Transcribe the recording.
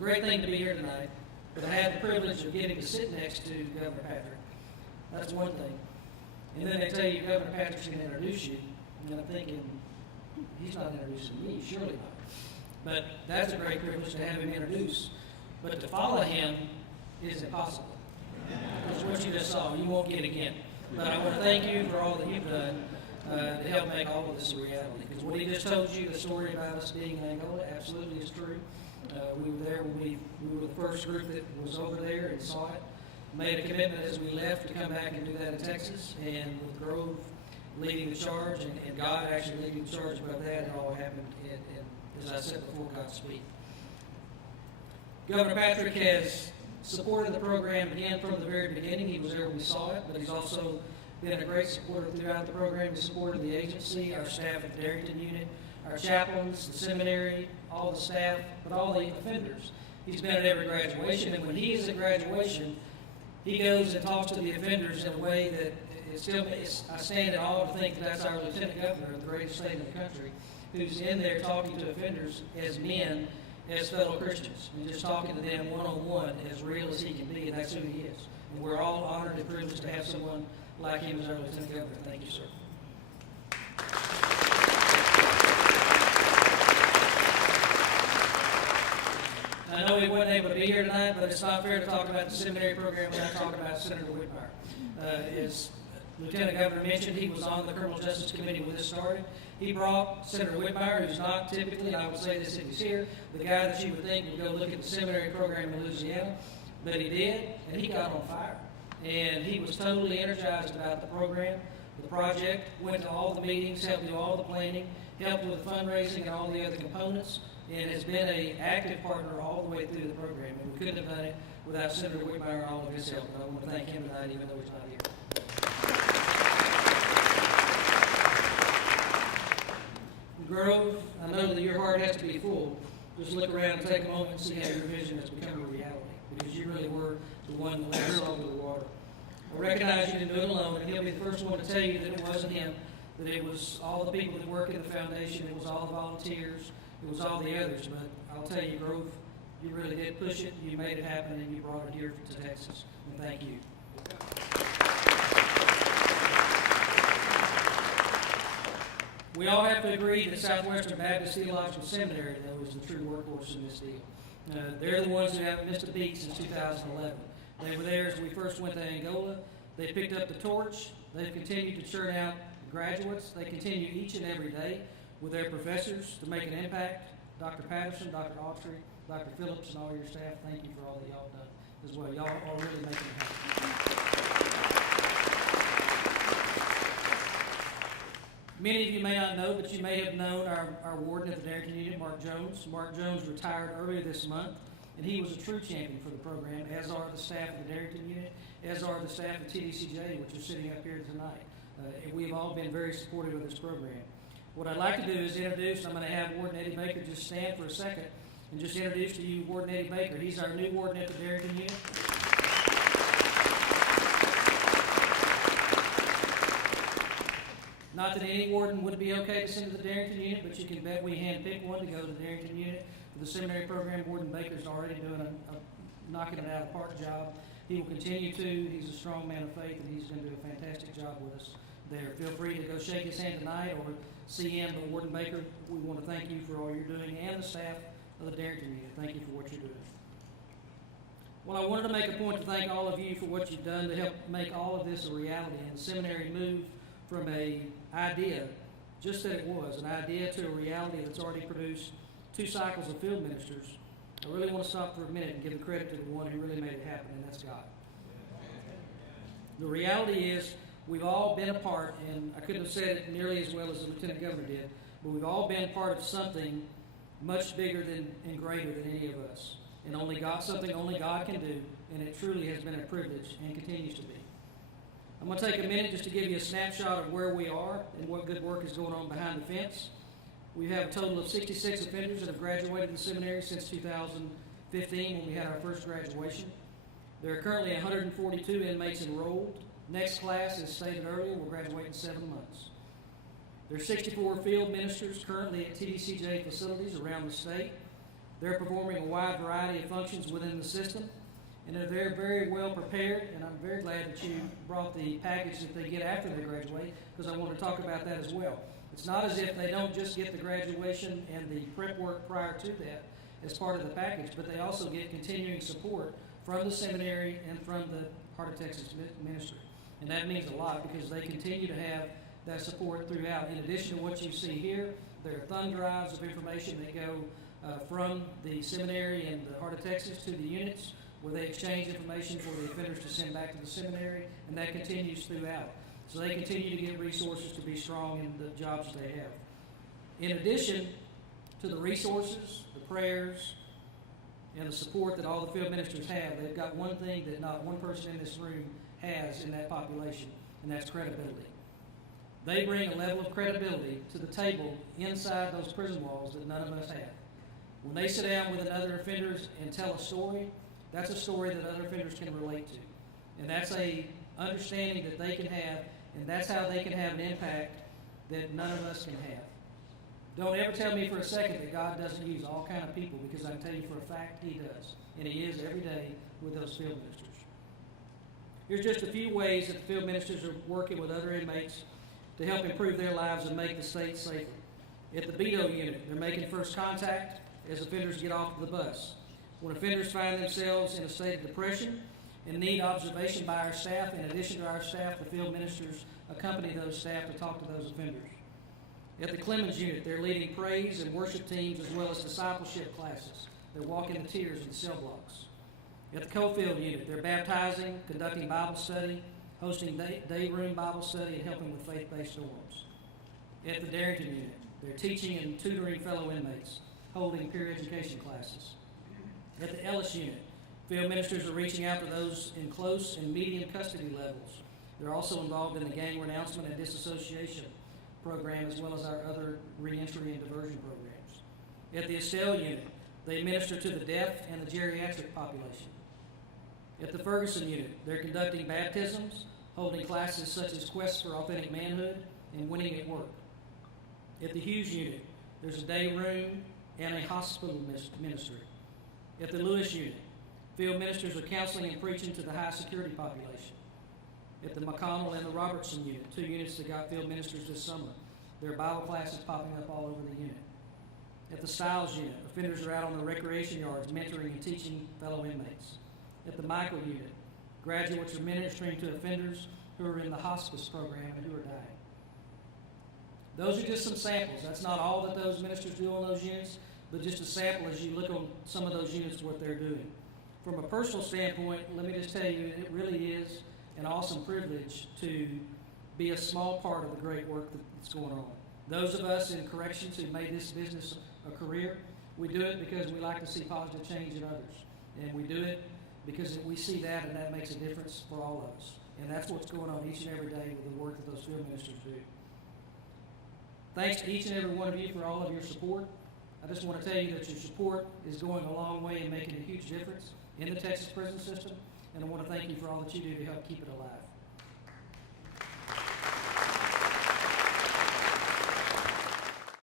a great thing to be here tonight, but I had the privilege of getting to sit next to Governor Patrick. That's one thing. And then they tell you Governor Patrick's going to introduce you, and I'm thinking, he's not introducing me, surely not. But that's a great privilege to have him introduce. But to follow him is impossible. Because what you just saw, you won't get again. But I want to thank you for all that you've done to help make all of this a reality. Because what he just told you, the story about us being in Angola, absolutely is true. We were there when we were the first group that was over there and saw it. Made a commitment as we left to come back and do that in Texas. And with Grove leading the charge, and God actually leading the charge above that, it all happened, as I said before, God's speed. Governor Patrick has supported the program again from the very beginning. He was there when we saw it, but he's also been a great supporter throughout the program. He supported the agency, our staff at the Darrington unit, our chaplains, the seminary, all the staff, but all the offenders. He's been at every graduation, and when he is at graduation, he goes and talks to the offenders in a way that I stand in awe to think that that's our lieutenant governor of the greatest state in the country, who's in there talking to offenders as men, as fellow Christians, and just talking to them one-on-one as real as he can be, and that's who he is. And we're all honored and privileged to have someone like him as our lieutenant governor. Thank you, sir. I know he wasn't able to be here tonight, but it's not fair to talk about the seminary program without talking about Senator Whitmire. As Lieutenant Governor mentioned, he was on the Criminal Justice Committee when this started. He brought Senator Whitmire, who's not typically, and I would say this if he's here, the guy that you would think would go look at the seminary program in Louisiana, but he did, and he got on fire. And he was totally energized about the program, the project, went to all the meetings, helped do all the planning, helped with the fundraising and all the other components, and has been an active partner all the way through the program. And we couldn't have done it without Senator Whitmire and all of his help. And I want to thank him tonight, even though he's not here. Grove, I know that your heart has to be full. Just look around and take a moment and see how your vision has become a reality, because you really were the one that led us all to the water. I recognize you didn't do it alone, and he'll be the first one to tell you that it wasn't him, that it was all the people that work in the foundation, it was all the volunteers, it was all the others. But I'll tell you, Grove, you really did push it, you made it happen, and you brought it here to Texas. And thank you. We all have to agree that Southwestern Baptist Theological Seminary, though, is the true workhorse in this deal. They're the ones who haven't missed a beat since 2011. They were there as we first went to Angola. They picked up the torch. They've continued to churn out graduates. They continue each and every day with their professors to make an impact. Dr. Patterson, Dr. Autry, Dr. Phillips, and all your staff, thank you for all that y'all done as well. Y'all are really making it happen. Many of you may not know, but you may have known our warden at the Darrington unit, Mark Jones. Mark Jones retired earlier this month, and he was a true champion for the program, as are the staff of the Darrington unit, as are the staff of TDCJ, which are sitting up here tonight. We've all been very supportive of this program. What I'd like to do is introduce, I'm going to have Warden Eddie Baker just stand for a second and just introduce to you Warden Eddie Baker. He's our new warden at the Darrington unit. Not that any warden would be okay to send to the Darrington unit, but you can bet we handpick one to go to the Darrington unit. For the seminary program, Warden Baker's already doing a knocking it out of the park job. He will continue to. He's a strong man of faith, and he's going to do a fantastic job with us there. Feel free to go shake his hand tonight or see him. But Warden Baker, we want to thank you for all you're doing, and the staff of the Darrington unit. Thank you for what you're doing. Well, I wanted to make a point to thank all of you for what you've done to help make all of this a reality, and the seminary move from an idea, just that it was, an idea to a reality that's already produced 2 cycles of field ministers. I really want to stop for a minute and give the credit to the one who really made it happen, and that's God. The reality is we've all been a part, and I couldn't have said it nearly as well as the Lieutenant Governor did, but we've all been part of something much bigger and greater than any of us. And something only God can do, and it truly has been a privilege and continues to be. I'm going to take a minute just to give you a snapshot of where we are and what good work is going on behind the fence. We have a total of 66 offenders that have graduated the seminary since 2015 when we had our first graduation. There are currently 142 inmates enrolled. Next class, as stated earlier, will graduate in 7 months. There are 64 field ministers currently at TDCJ facilities around the state. They're performing a wide variety of functions within the system, and they're very well prepared, and I'm very glad that you brought the package that they get after they graduate, because I want to talk about that as well. It's not as if they don't just get the graduation and the prep work prior to that as part of the package, but they also get continuing support from the seminary and from the Heart of Texas ministry. And that means a lot because they continue to have that support throughout. In addition to what you see here, there are thumb drives of information that go from the seminary and the Heart of Texas to the units, where they exchange information for the offenders to send back to the seminary, and that continues throughout. So they continue to get resources to be strong in the jobs they have. In addition to the resources, the prayers, and the support that all the field ministers have, they've got one thing that not one person in this room has in that population, and that's credibility. They bring a level of credibility to the table inside those prison walls that none of us have. When they sit down with other offenders and tell a story, that's a story that other offenders can relate to. And that's a understanding that they can have, and that's how they can have an impact that none of us can have. Don't ever tell me for a second that God doesn't use all kind of people, because I can tell you for a fact He does. And He is every day with those field ministers. Here's just a few ways that the field ministers are working with other inmates to help improve their lives and make the state safer. At the BEDO unit, they're making first contact as offenders get off the bus. When offenders find themselves in a state of depression and need observation by our staff, in addition to our staff, the field ministers accompany those staff to talk to those offenders. At the Clemens unit, they're leading praise and worship teams as well as discipleship classes. They're walking the tiers in cell blocks. At the Cofield unit, they're baptizing, conducting Bible study, hosting day room Bible study, and helping with faith-based dorms. At the Darrington unit, they're teaching and tutoring fellow inmates, holding peer education classes. At the Ellis unit, field ministers are reaching out to those in close and medium custody levels. They're also involved in the gang renouncement and disassociation program, as well as our other reentry and diversion programs. At the Estelle unit, they minister to the deaf and the geriatric population. At the Ferguson unit, they're conducting baptisms, holding classes such as Quest for Authentic Manhood and Winning at Work. At the Hughes unit, there's a day room and a hospital ministry. At the Lewis unit, field ministers are counseling and preaching to the high security population. At the McConnell and the Robertson unit, 2 units that got field ministers this summer, there are Bible classes popping up all over the unit. At the Stiles unit, offenders are out on the recreation yards mentoring and teaching fellow inmates. At the Michael unit, graduates are ministering to offenders who are in the hospice program and who are dying. Those are just some samples. That's not all that those ministers do on those units, but just a sample as you look on some of those units, what they're doing. From a personal standpoint, let me just tell you, it really is an awesome privilege to be a small part of the great work that's going on. Those of us in corrections who made this business a career, we do it because we like to see positive change in others. And we do it because we see that, and that makes a difference for all of us. And that's what's going on each and every day with the work that those field ministers do. Thanks to each and every one of you for all of your support. I just want to tell you that your support is going a long way in making a huge difference in the Texas prison system, and I want to thank you for all that you do to help keep it alive.